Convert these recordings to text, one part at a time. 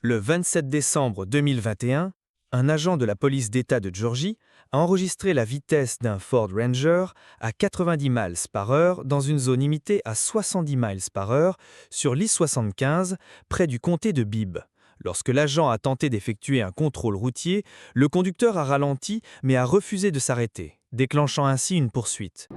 Le 27 décembre 2021, un agent de la police d'État de Georgie a enregistré la vitesse d'un Ford Ranger à 90 miles par heure dans une zone limitée à 70 miles par heure sur l'I-75 près du comté de Bibb. Lorsque l'agent a tenté d'effectuer un contrôle routier, le conducteur a ralenti mais a refusé de s'arrêter, déclenchant ainsi une poursuite.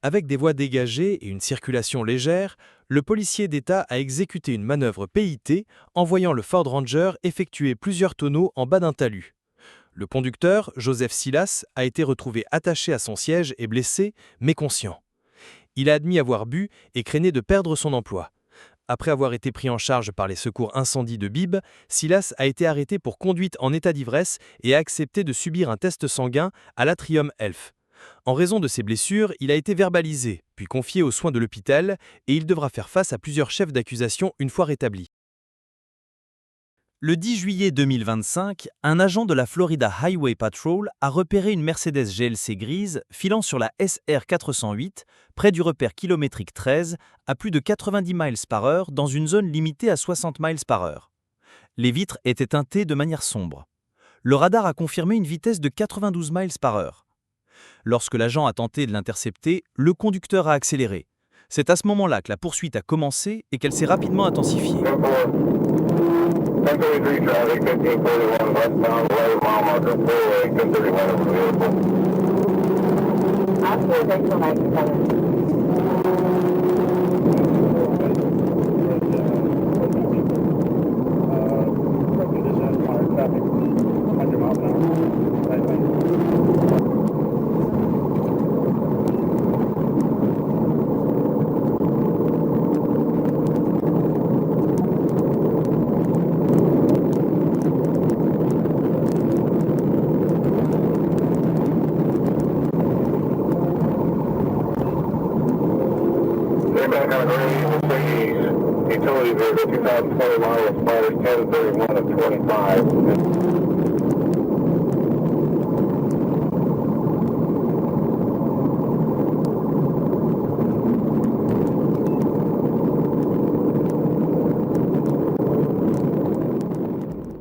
Avec des voies dégagées et une circulation légère, le policier d'État a exécuté une manœuvre PIT en voyant le Ford Ranger effectuer plusieurs tonneaux en bas d'un talus. Le conducteur, Joseph Silas, a été retrouvé attaché à son siège et blessé, mais conscient. Il a admis avoir bu et craignait de perdre son emploi. Après avoir été pris en charge par les secours incendie de Bibb, Silas a été arrêté pour conduite en état d'ivresse et a accepté de subir un test sanguin à l'Atrium Health. En raison de ses blessures, il a été verbalisé, puis confié aux soins de l'hôpital, et il devra faire face à plusieurs chefs d'accusation une fois rétabli. Le 10 juillet 2025, un agent de la Florida Highway Patrol a repéré une Mercedes GLC grise filant sur la SR 408, près du repère kilométrique 13, à plus de 90 miles par heure dans une zone limitée à 60 miles par heure. Les vitres étaient teintées de manière sombre. Le radar a confirmé une vitesse de 92 miles par heure. Lorsque l'agent a tenté de l'intercepter, le conducteur a accéléré. C'est à ce moment-là que la poursuite a commencé et qu'elle s'est rapidement intensifiée. Utility vehicle 2020 model expires 10/31 of 25.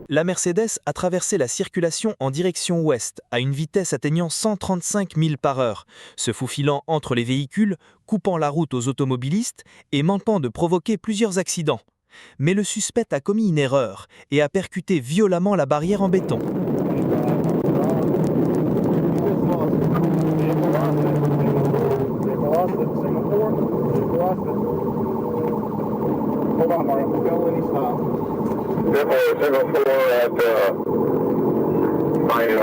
La Mercedes a traversé la circulation en direction ouest, à une vitesse atteignant 135 milles par heure, se faufilant entre les véhicules, coupant la route aux automobilistes et manquant de provoquer plusieurs accidents. Mais le suspect a commis une erreur et a percuté violemment la barrière en béton. Single 4 at Pine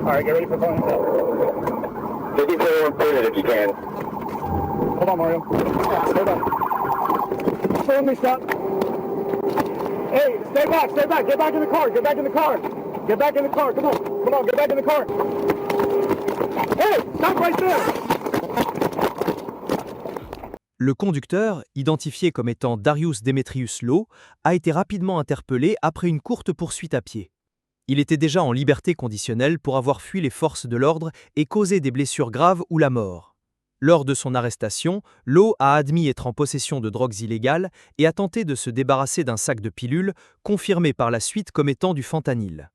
All right, get ready for phone call. 54 pointed if you can. Hold on, Mario. Hold on. Hold me, stop. Hey, stay back, stay back. Get back in the car. Get back in the car. Get back in the car. Come on, get back in the car. Hey, stop right there. Le conducteur, identifié comme étant Darius Demetrius Lowe, a été rapidement interpellé après une courte poursuite à pied. Il était déjà en liberté conditionnelle pour avoir fui les forces de l'ordre et causé des blessures graves ou la mort. Lors de son arrestation, Lowe a admis être en possession de drogues illégales et a tenté de se débarrasser d'un sac de pilules, confirmé par la suite comme étant du fentanyl.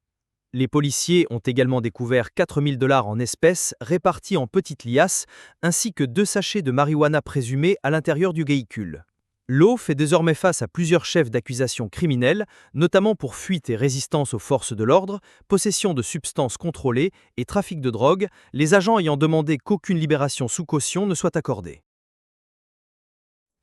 Les policiers ont également découvert 4 000 $ en espèces répartis en petites liasses, ainsi que 2 sachets de marijuana présumés à l'intérieur du véhicule. L'eau fait désormais face à plusieurs chefs d'accusation criminels, notamment pour fuite et résistance aux forces de l'ordre, possession de substances contrôlées et trafic de drogue, les agents ayant demandé qu'aucune libération sous caution ne soit accordée.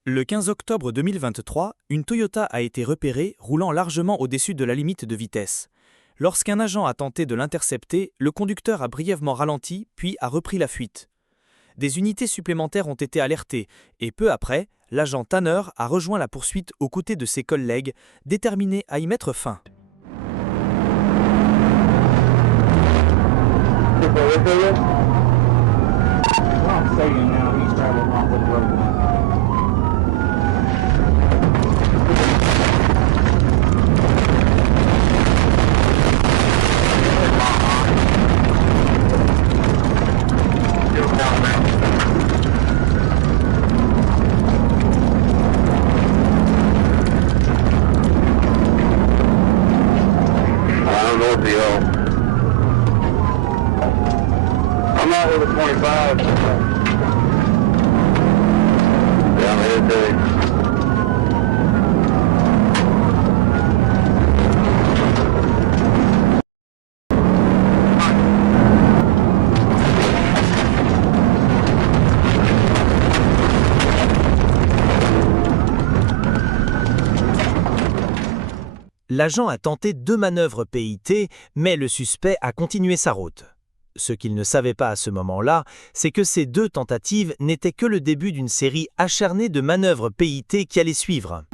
Le 15 octobre 2023, une Toyota a été repérée roulant largement au-dessus de la limite de vitesse. Lorsqu'un agent a tenté de l'intercepter, le conducteur a brièvement ralenti puis a repris la fuite. Des unités supplémentaires ont été alertées et peu après, l'agent Tanner a rejoint la poursuite aux côtés de ses collègues, déterminés à y mettre fin. I'm out with a 25. Yeah, I'm headed to it. L'agent a tenté 2 manœuvres PIT, mais le suspect a continué sa route. Ce qu'il ne savait pas à ce moment-là, c'est que ces 2 tentatives n'étaient que le début d'une série acharnée de manœuvres PIT qui allait suivre.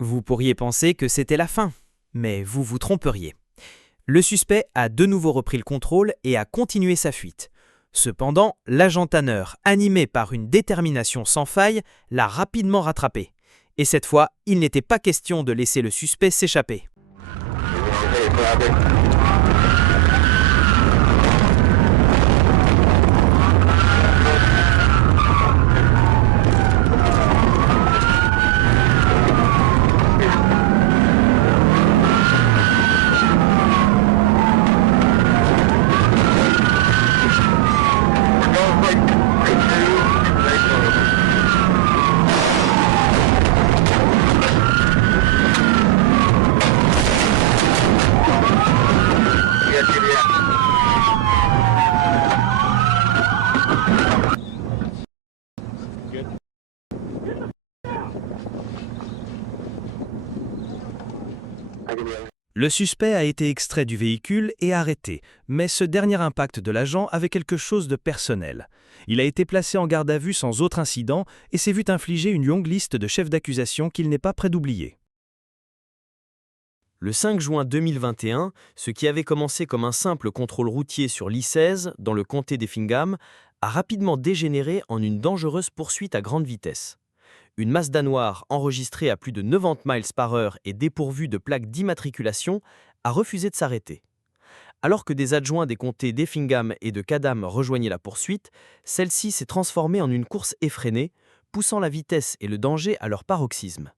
Vous pourriez penser que c'était la fin, mais vous vous tromperiez. Le suspect a de nouveau repris le contrôle et a continué sa fuite. Cependant, l'agent Tanner, animé par une détermination sans faille, l'a rapidement rattrapé. Et cette fois, il n'était pas question de laisser le suspect s'échapper. Le suspect a été extrait du véhicule et arrêté, mais ce dernier impact de l'agent avait quelque chose de personnel. Il a été placé en garde à vue sans autre incident et s'est vu infliger une longue liste de chefs d'accusation qu'il n'est pas prêt d'oublier. Le 5 juin 2021, ce qui avait commencé comme un simple contrôle routier sur l'I-16 dans le comté d'Effingham a rapidement dégénéré en une dangereuse poursuite à grande vitesse. Une Mazda noire enregistrée à plus de 90 miles par heure et dépourvue de plaques d'immatriculation a refusé de s'arrêter. Alors que des adjoints des comtés d'Effingham et de Cadam rejoignaient la poursuite, celle-ci s'est transformée en une course effrénée, poussant la vitesse et le danger à leur paroxysme.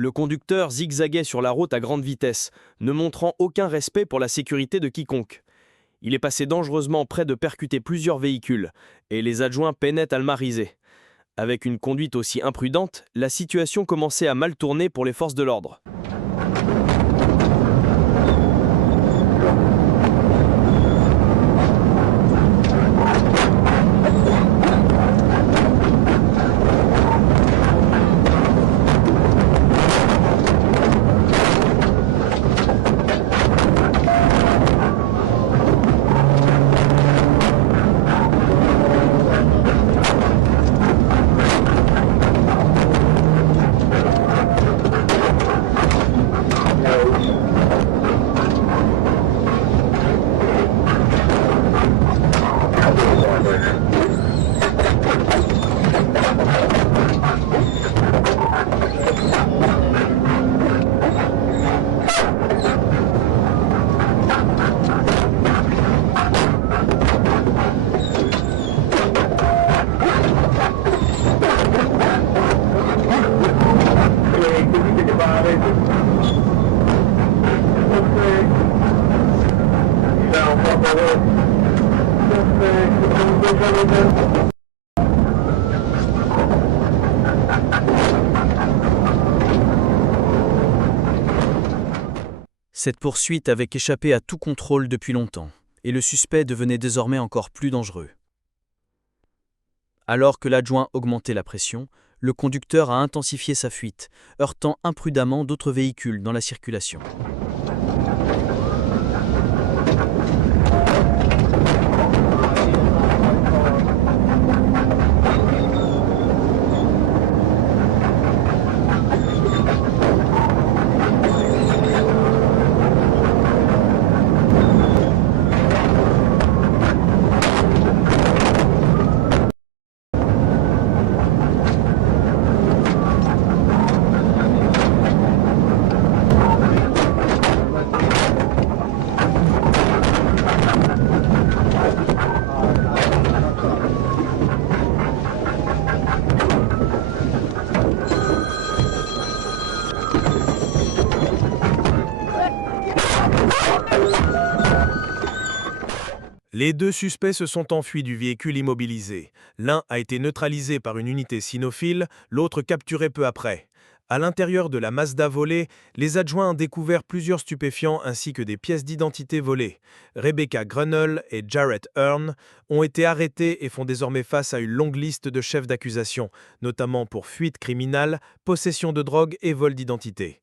Le conducteur zigzaguait sur la route à grande vitesse, ne montrant aucun respect pour la sécurité de quiconque. Il est passé dangereusement près de percuter plusieurs véhicules, et les adjoints peinaient à le mariser. Avec une conduite aussi imprudente, la situation commençait à mal tourner pour les forces de l'ordre. Cette poursuite avait échappé à tout contrôle depuis longtemps, et le suspect devenait désormais encore plus dangereux. Alors que l'adjoint augmentait la pression, le conducteur a intensifié sa fuite, heurtant imprudemment d'autres véhicules dans la circulation. Les deux suspects se sont enfuis du véhicule immobilisé. L'un a été neutralisé par une unité cynophile, l'autre capturé peu après. À l'intérieur de la Mazda volée, les adjoints ont découvert plusieurs stupéfiants ainsi que des pièces d'identité volées. Rebecca Grunnell et Jarrett Hearn ont été arrêtés et font désormais face à une longue liste de chefs d'accusation, notamment pour fuite criminelle, possession de drogue et vol d'identité.